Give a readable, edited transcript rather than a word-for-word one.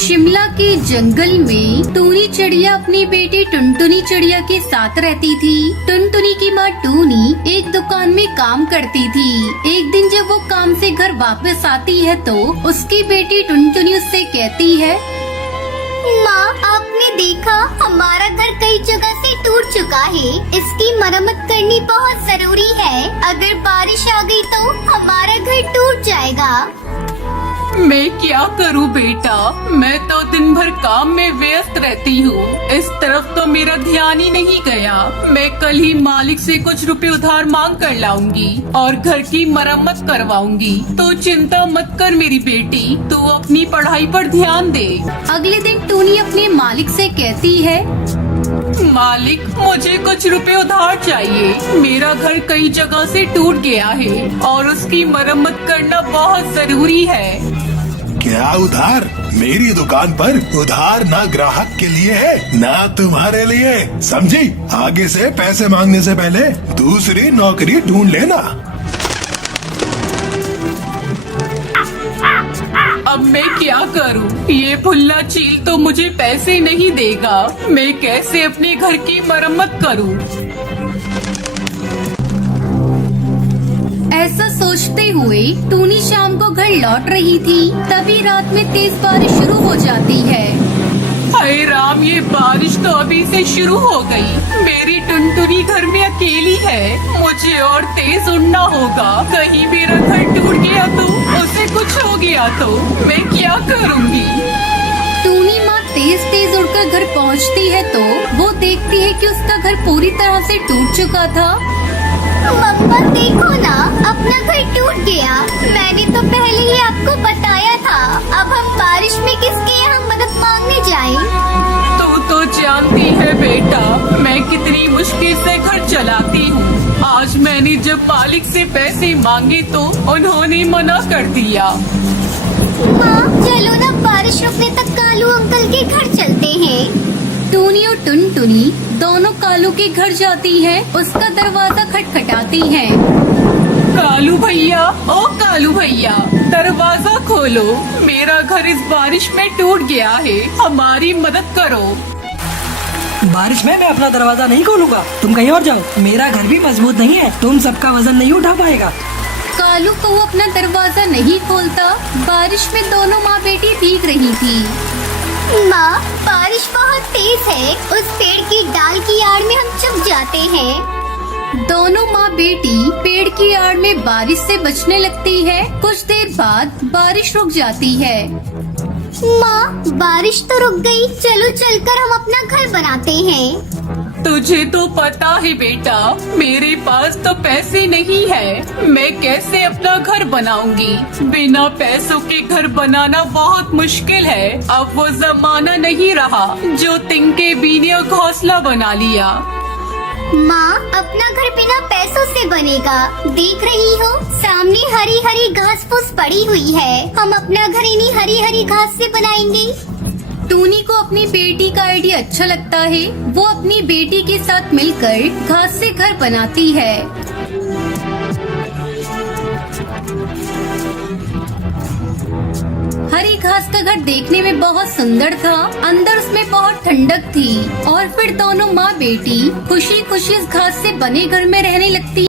शिमला के जंगल में टूनी चिड़िया अपनी बेटी टुनटुनी चिड़िया के साथ रहती थी। टुनटुनी की माँ टूनी एक दुकान में काम करती थी। एक दिन जब वो काम से घर वापस आती है तो उसकी बेटी टुनटुनी उससे कहती है, माँ, आपने देखा हमारा घर कई जगह से टूट चुका है। इसकी मरम्मत करनी बहुत जरूरी है। अगर बारिश आ गई तो हमारा घर टूट जाएगा। मैं क्या करूं बेटा, मैं तो दिन भर काम में व्यस्त रहती हूँ। इस तरफ तो मेरा ध्यान ही नहीं गया। मैं कल ही मालिक से कुछ रुपए उधार मांग कर लाऊंगी और घर की मरम्मत करवाऊंगी। तो चिंता मत कर मेरी बेटी, तू अपनी पढ़ाई पर ध्यान दे। अगले दिन टूनी अपने मालिक से कहती है, मालिक, मुझे कुछ रुपए उधार चाहिए। मेरा घर कई जगह से टूट गया है और उसकी मरम्मत करना बहुत जरूरी है। क्या उधार? मेरी दुकान पर उधार ना ग्राहक के लिए है ना तुम्हारे लिए, समझी? आगे से पैसे मांगने से पहले दूसरी नौकरी ढूंढ लेना। अब मैं क्या करूं? ये फुल्ला चील तो मुझे पैसे नहीं देगा। मैं कैसे अपने घर की मरम्मत करूं? ऐसा सोचते हुए टूनी शाम को घर लौट रही थी। तभी रात में तेज बारिश शुरू हो जाती है। हाय राम, ये बारिश तो अभी से शुरू हो गई। मेरी टुनटुनी घर में अकेली है। मुझे और तेज उड़ना होगा। कहीं मेरा घर टूट गया तो, उसे कुछ हो गया तो मैं क्या करूँगी? टूनी माँ तेज तेज उड़कर घर पहुँचती है तो वो देखती है कि उसका घर पूरी तरह से टूट चुका था। मम्मा देखो ना, अपना घर टूट गया। मैंने तो पहले ही आपको बताया था। अब हम बारिश में किसके यहाँ मदद मांगने जाएं? तू तो जानती है बेटा, मैं कितनी मुश्किल से घर चलाती हूँ। आज मैंने जब मालिक से पैसे मांगे तो उन्होंने मना कर दिया। माँ, चलो ना, बारिश रुकने तक कालू अंकल के घर चलते हैं। टूनी और टुनटुनी दोनों कालू के घर जाती हैं। उसका दरवाजा खटखटाती हैं। कालू भैया, ओ कालू भैया, दरवाजा खोलो। मेरा घर इस बारिश में टूट गया है, हमारी मदद करो। बारिश में मैं अपना दरवाजा नहीं खोलूंगा। तुम कहीं और जाओ, मेरा घर भी मजबूत नहीं है। तुम सबका वजन नहीं उठा पाएगा। कालू को वो अपना दरवाजा नहीं खोलता। बारिश में दोनों माँ बेटी भीग रही थी। माँ, बारिश बहुत तेज है। उस पेड़ की डाल की आड़ में हम छुप जाते हैं। दोनों माँ बेटी पेड़ की आड़ में बारिश से बचने लगती है। कुछ देर बाद बारिश रुक जाती है। माँ, बारिश तो रुक गई। चलो चलकर हम अपना घर बनाते हैं। तुझे तो पता है बेटा, मेरे पास तो पैसे नहीं है। मैं कैसे अपना घर बनाऊंगी? बिना पैसों के घर बनाना बहुत मुश्किल है। अब वो जमाना नहीं रहा जो तिनके बीने घोंसला बना लिया। माँ, अपना घर बिना पैसों से बनेगा। देख रही हो, सामने हरी हरी घास फूस पड़ी हुई है। हम अपना घर इन्हीं हरी हरी घास से बनाएंगे। टूनी को अपनी बेटी का आइडिया अच्छा लगता है। वो अपनी बेटी के साथ मिलकर घास से घर बनाती है। हरी घास का घर देखने में बहुत सुंदर था। अंदर उसमें बहुत ठंडक थी। और फिर दोनों माँ बेटी खुशी खुशी इस घास से बने घर में रहने लगती।